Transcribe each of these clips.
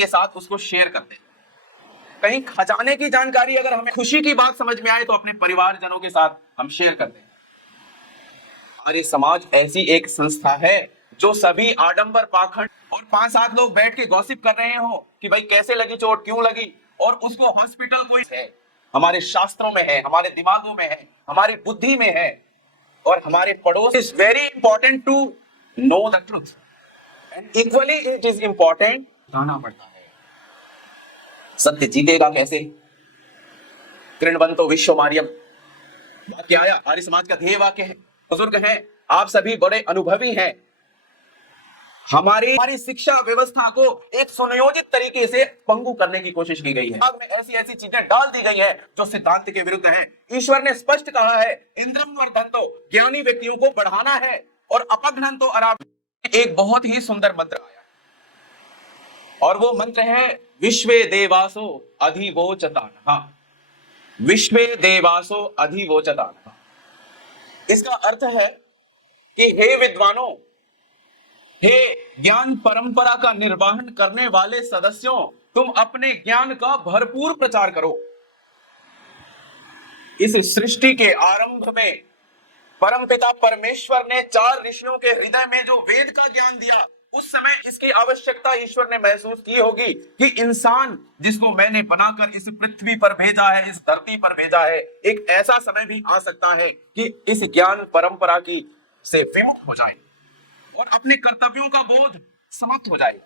के साथ उसको शेयर करते हैं। कहीं खजाने की जानकारी अगर हमें खुशी की बात समझ में आए तो अपने परिवारजनों के साथ हम शेयर करते हैं। आर्य समाज ऐसी एक संस्था है जो सभी आडंबर पाखंड और 5-7 लोग बैठ के गॉसिप कर रहे हो कि भाई कैसे लगी चोट, क्यों लगी, और उसको हॉस्पिटल कोई है, हमारे शास्त्रों में है, हमारे दिमागों में है, हमारी बुद्धि में है, और हमारे पड़ोस is very important to know the truth and equally it is important जाना पड़ता है। सत्य जीतेगा कैसे? कृणवंतो विश्व मार्यम वाक्य आया, आर्य समाज का ध्येय वाक्य है। बुजुर्ग हैं, आप सभी बड़े अनुभवी हैं, हमारी शिक्षा व्यवस्था को एक सुनियोजित तरीके से पंगु करने की कोशिश की गई है। में ऐसी ऐसी चीजें डाल दी गई है जो सिद्धांत के विरुद्ध है। ईश्वर ने स्पष्ट कहा है, इंद्रम वर्धन्तो, ज्ञानी व्यक्तियों को बढ़ाना है, और अपघ्नन्तो अराव। एक बहुत ही सुंदर मंत्र आया और वो मंत्र है विश्वे देवासो अधिवोचतानः। विश्वे देवासो अधिवोचतानः। इसका अर्थ है कि हे विद्वानों, हे ज्ञान परंपरा का निर्वहन करने वाले सदस्यों, तुम अपने ज्ञान का भरपूर प्रचार करो। इस सृष्टि के आरंभ में परमपिता परमेश्वर ने 4 ऋषियों के हृदय में जो वेद का ज्ञान दिया, उस समय इसकी आवश्यकता ईश्वर ने महसूस की होगी कि इंसान जिसको मैंने बनाकर इस पृथ्वी पर भेजा है, इस धरती पर भेजा है, एक ऐसा समय भी आ सकता है कि इस ज्ञान परंपरा की से विमुख हो जाए और अपने कर्तव्यों का बोध समाप्त हो जाए।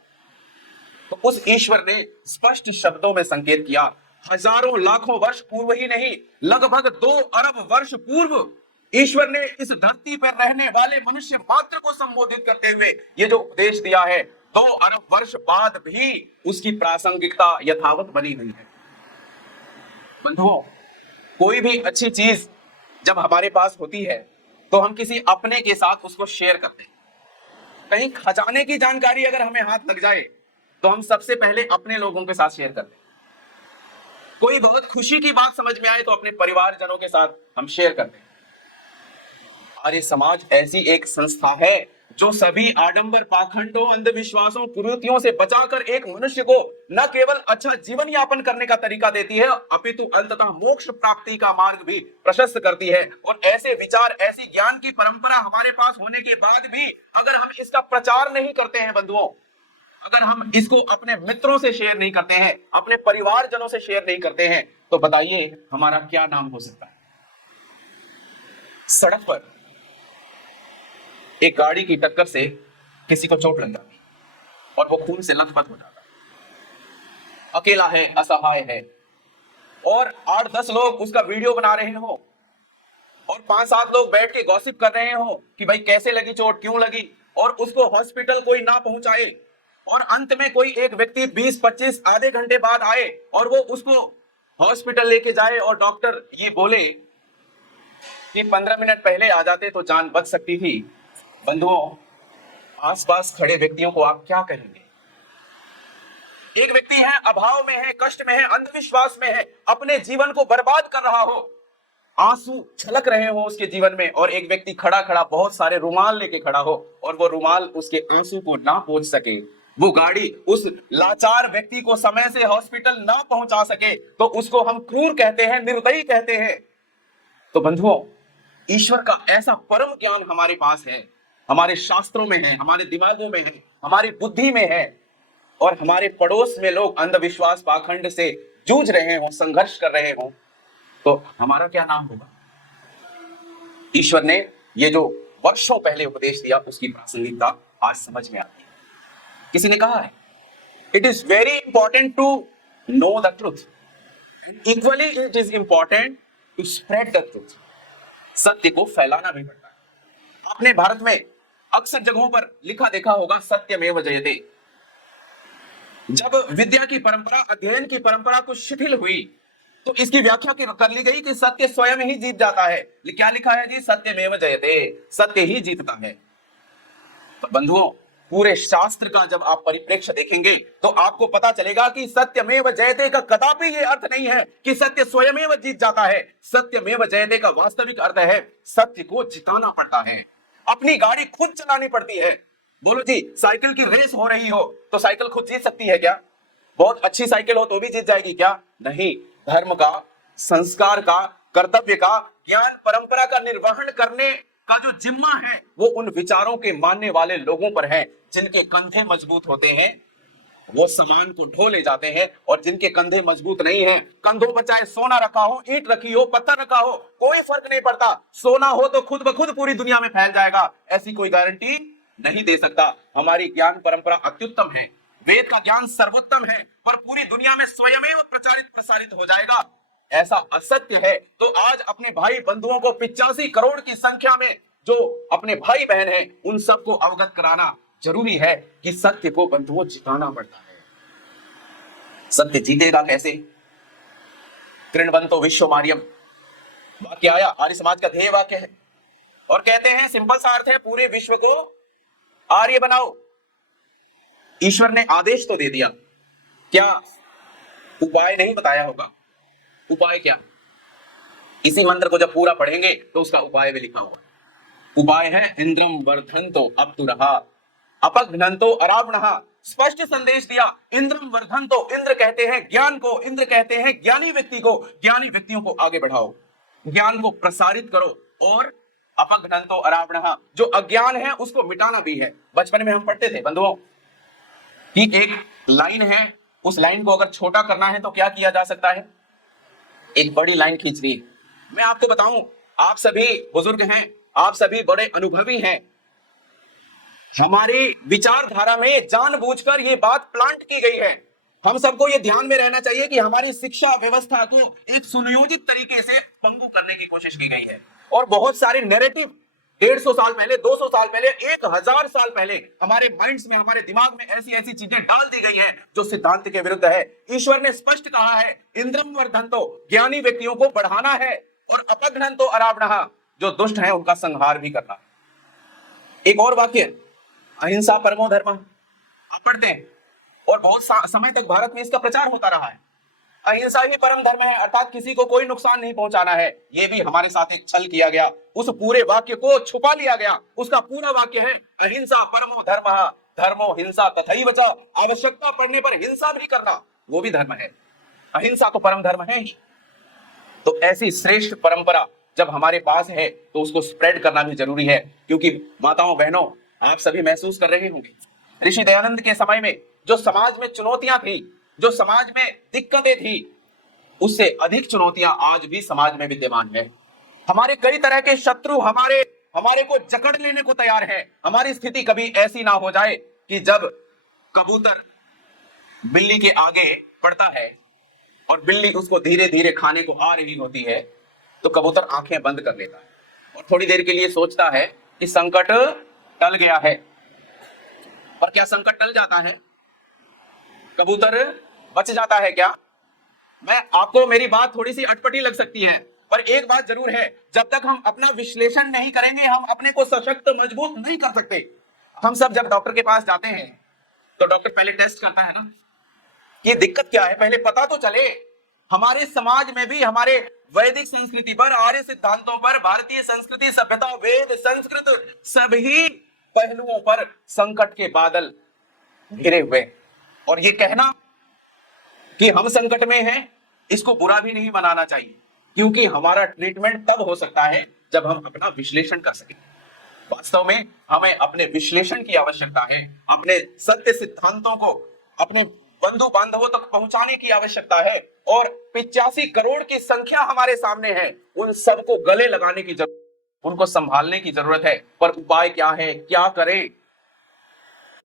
तो उस ईश्वर ने स्पष्ट शब्दों में संकेत किया, हजारों लाखों वर्ष पूर्व ही नहीं, लगभग 2 अरब वर्ष पूर्व ईश्वर ने इस धरती पर रहने वाले मनुष्य मात्र को संबोधित करते हुए ये जो उपदेश दिया है, 2 अरब वर्ष बाद भी उसकी प्रासंगिकता यथावत बनी हुई है। बंधुओं, कोई भी अच्छी चीज जब हमारे पास होती है तो हम किसी अपने के साथ उसको शेयर करते हैं। कहीं खजाने की जानकारी अगर हमें हाथ लग जाए तो हम सबसे पहले अपने लोगों के साथ शेयर करते हैं। कोई बहुत खुशी की बात समझ में आए तो अपने परिवारजनों के साथ हम शेयर करते हैं। आर्य समाज ऐसी एक संस्था है जो सभी आडंबर पाखंडों, अंधविश्वासों, कुरीतियों से बचाकर एक मनुष्य को न केवल अच्छा जीवन यापन करने का तरीका देती है, अपितु अंततः मोक्ष प्राप्ति का मार्ग भी प्रशस्त करती है। और ऐसे विचार, ऐसी ज्ञान की परंपरा हमारे पास होने के बाद भी अगर हम इसका प्रचार नहीं करते हैं बंधुओं, अगर हम इसको अपने मित्रों से शेयर नहीं करते हैं, अपने परिवारजनों से शेयर नहीं करते हैं, तो बताइए हमारा क्या नाम हो सकता है? सड़क पर एक गाड़ी की टक्कर से किसी को चोट लग जाती और वो खून से लथपथ हो जाता, अकेला है, असहाय है, और 8-10 लोग उसका वीडियो बना रहे हो और 5-7 लोग बैठ के गॉसिप कर रहे हो कि भाई कैसे लगी चोट, क्यों लगी, और उसको हॉस्पिटल कोई ना पहुंचाए, और अंत में कोई एक व्यक्ति 20-25 आधे घंटे बाद आए और वो उसको हॉस्पिटल लेके जाए और डॉक्टर ये बोले कि 15 मिनट पहले आ जाते तो जान बच सकती थी। बंधुओं, आसपास खड़े व्यक्तियों को आप क्या कहेंगे? एक व्यक्ति है, अभाव में है, कष्ट में है, अंधविश्वास में है, अपने जीवन को बर्बाद कर रहा हो, आंसू छलक रहे हो उसके जीवन में, और एक व्यक्ति खड़ा खड़ा बहुत सारे रुमाल लेके खड़ा हो और वो रुमाल उसके आंसू को ना पहुंच सके, वो गाड़ी उस लाचार व्यक्ति को समय से हॉस्पिटल ना पहुंचा सके, तो उसको हम क्रूर कहते हैं, निर्दयी कहते हैं। तो बंधुओं, ईश्वर का ऐसा परम ज्ञान हमारे पास है, हमारे शास्त्रों में है, हमारे दिमागों में है, हमारी बुद्धि में है, और हमारे पड़ोस में लोग अंधविश्वास पाखंड से जूझ रहे हो, संघर्ष कर रहे हो, तो हमारा क्या नाम होगा? ईश्वर ने ये जो वर्षों पहले उपदेश दिया उसकी प्रासंगिकता आज समझ में आती है। किसी ने कहा है, it is very important to know the truth and equally it is important to spread the truth. सत्य को फैलाना भी पड़ता है। आपने भारत में अक्सर जगहों पर लिखा देखा होगा, सत्यमेव जयते। जब विद्या की परंपरा, अध्ययन की परंपरा कुछ शिथिल हुई तो इसकी व्याख्या कर ली गई कि सत्य स्वयं ही जीत जाता है। क्या लिखा है जी? सत्यमेव जयते, सत्य ही जीतता है। तो बंधुओं, पूरे शास्त्र का जब आप परिप्रेक्ष्य देखेंगे तो आपको पता चलेगा कि सत्यमेव जयते का कदापि ये अर्थ नहीं है कि सत्य स्वयमेव जीत जाता है। सत्यमेव जयते का वास्तविक अर्थ है सत्य को जिताना पड़ता है, अपनी गाड़ी खुद चलानी पड़ती है। बोलो जी, साइकिल की रेस हो रही हो तो साइकिल खुद जीत सकती है क्या? बहुत अच्छी साइकिल हो तो भी जीत जाएगी क्या? नहीं। धर्म का, संस्कार का, कर्तव्य का, ज्ञान परंपरा का निर्वहन करने का जो जिम्मा है वो उन विचारों के मानने वाले लोगों पर है जिनके कंधे मजबूत होते हैं, वो सामान को ढो ले जाते हैं। और जिनके कंधे मजबूत नहीं है, कंधों पर चाहे सोना रखा हो, ईंट रखी हो, पत्थर रखा हो, कोई फर्क नहीं पड़ता। सोना हो तो खुद ब खुद पूरी दुनिया में फैल जाएगा, ऐसी कोई गारंटी नहीं दे सकता। हमारी ज्ञान परंपरा अत्युत्तम है, वेद का ज्ञान सर्वोत्तम है, पर पूरी दुनिया में स्वयमेव प्रचारित प्रसारित हो जाएगा, ऐसा असत्य है। तो आज अपने भाई बंधुओं को 85 करोड़ की संख्या में जो अपने भाई बहन हैं उन सबको अवगत कराना जरूरी है कि सत्य को बंधुओं जिताना पड़ता है। सत्य जीतेगा कैसे? कृण्वन्तो विश्व मार्यम वाक्य आया, आर्य समाज का ध्येय वाक्य है, और कहते हैं सिंपल सा अर्थ है, पूरे विश्व को आर्य बनाओ। ईश्वर ने आदेश तो दे दिया, क्या उपाय नहीं बताया होगा? उपाय क्या? इसी मंत्र को जब पूरा पढ़ेंगे तो उसका उपाय भी लिखा हुआ है। उपाय है इंद्रम वर्धन्तो अप्तुरहा अपघ्नन्तो अरावणः। स्पष्ट संदेश दिया, इंद्रम वर्धन्तो, इंद्र कहते हैं ज्ञान को, इंद्र कहते हैं ज्ञानी व्यक्ति को। ज्ञानी व्यक्तियों को आगे बढ़ाओ, ज्ञान को प्रसारित करो, और अपघ्नन्तो अरावणः, जो अज्ञान है उसको मिटाना भी है। बचपन में हम पढ़ते थे बंधुओं कि एक लाइन है, उस लाइन को अगर छोटा करना है तो क्या किया जा सकता है? एक बड़ी लाइन खींचनी है। मैं आपको बताऊं, आप सभी बुजुर्ग हैं, आप सभी बड़े अनुभवी हैं, हमारी विचारधारा में जानबूझकर ये बात प्लांट की गई है। हम सबको ये ध्यान में रहना चाहिए कि हमारी शिक्षा व्यवस्था को एक सुनियोजित तरीके से पंगु करने की कोशिश की गई है, और बहुत सारे नैरेटिव 150 साल पहले, 200 साल पहले, 1000 साल पहले हमारे माइंड्स में, हमारे दिमाग में ऐसी ऐसी चीजें डाल दी गई हैं जो सिद्धांत के विरुद्ध है। ईश्वर ने स्पष्ट कहा है, इंद्रम वर्धन्तो, ज्ञानी व्यक्तियों को बढ़ाना है, और अपघ्नन्तो अरावणः, जो दुष्ट है उनका संहार भी करना है। एक और वाक्य, अहिंसा परमो धर्मः, आप पढ़ते हैं, और बहुत समय तक भारत में इसका प्रचार होता रहा है। अहिंसा ही परम धर्म है, अर्थात किसी को कोई नुकसान नहीं पहुंचाना है। ये भी हमारे साथ एक छल किया गया, उस पूरे वाक्य को छुपा लिया गया। उसका पूरा वाक्य है अहिंसा परमो धर्मः धर्मो हिंसा तथैव च, आवश्यकता पड़ने पर हिंसा भी करना वो भी धर्म है। अहिंसा तो परम धर्म है ही। तो ऐसी श्रेष्ठ परंपरा जब हमारे पास है तो उसको स्प्रेड करना भी जरूरी है, क्योंकि माताओं बहनों आप सभी महसूस कर रहे होंगे, ऋषि दयानंद के समय में जो समाज में चुनौतियां थी, जो समाज में दिक्कतें थी, उससे अधिक चुनौतियां आज भी समाज में विद्यमान है। हमारे कई तरह के शत्रु हमारे को जकड़ लेने को तैयार है। हमारी स्थिति कभी ऐसी ना हो जाए कि जब कबूतर बिल्ली के आगे पड़ता है और बिल्ली उसको धीरे धीरे खाने को आ रही होती है तो कबूतर आंखें बंद कर लेता है और थोड़ी देर के लिए सोचता है कि संकट टल गया है। और क्या संकट टल जाता है? कबूतर बच जाता है क्या? मैं आपको, मेरी बात थोड़ी सी अटपटी लग सकती है, पर एक बात जरूर है, जब तक हम अपना विश्लेषण नहीं करेंगे हम अपने को सशक्त मजबूत नहीं कर सकते। हम सब जब डॉक्टर के पास जाते हैं तो डॉक्टर पहले टेस्ट करता है ना, ये दिक्कत क्या है, पहले पता तो चले। हमारे समाज में भी हमारे वैदिक संस्कृति पर, आर्य सिद्धांतों पर, भारतीय संस्कृति, सभ्यता, वेद, संस्कृत, सभी पहलुओं पर संकट के बादल घिरे हुए। और ये कहना कि हम संकट में हैं, इसको बुरा भी नहीं मनाना चाहिए, क्योंकि हमारा ट्रीटमेंट तब हो सकता है जब हम अपना विश्लेषण कर सकें। वास्तव में हमें अपने विश्लेषण की आवश्यकता है, अपने सत्य सिद्धांतों को अपने बंधु बांधवों तक पहुंचाने की आवश्यकता है। और 85 करोड़ की संख्या हमारे सामने है, उन सबको गले लगाने की जरूरत, उनको संभालने की जरूरत है। पर उपाय क्या है, क्या करें?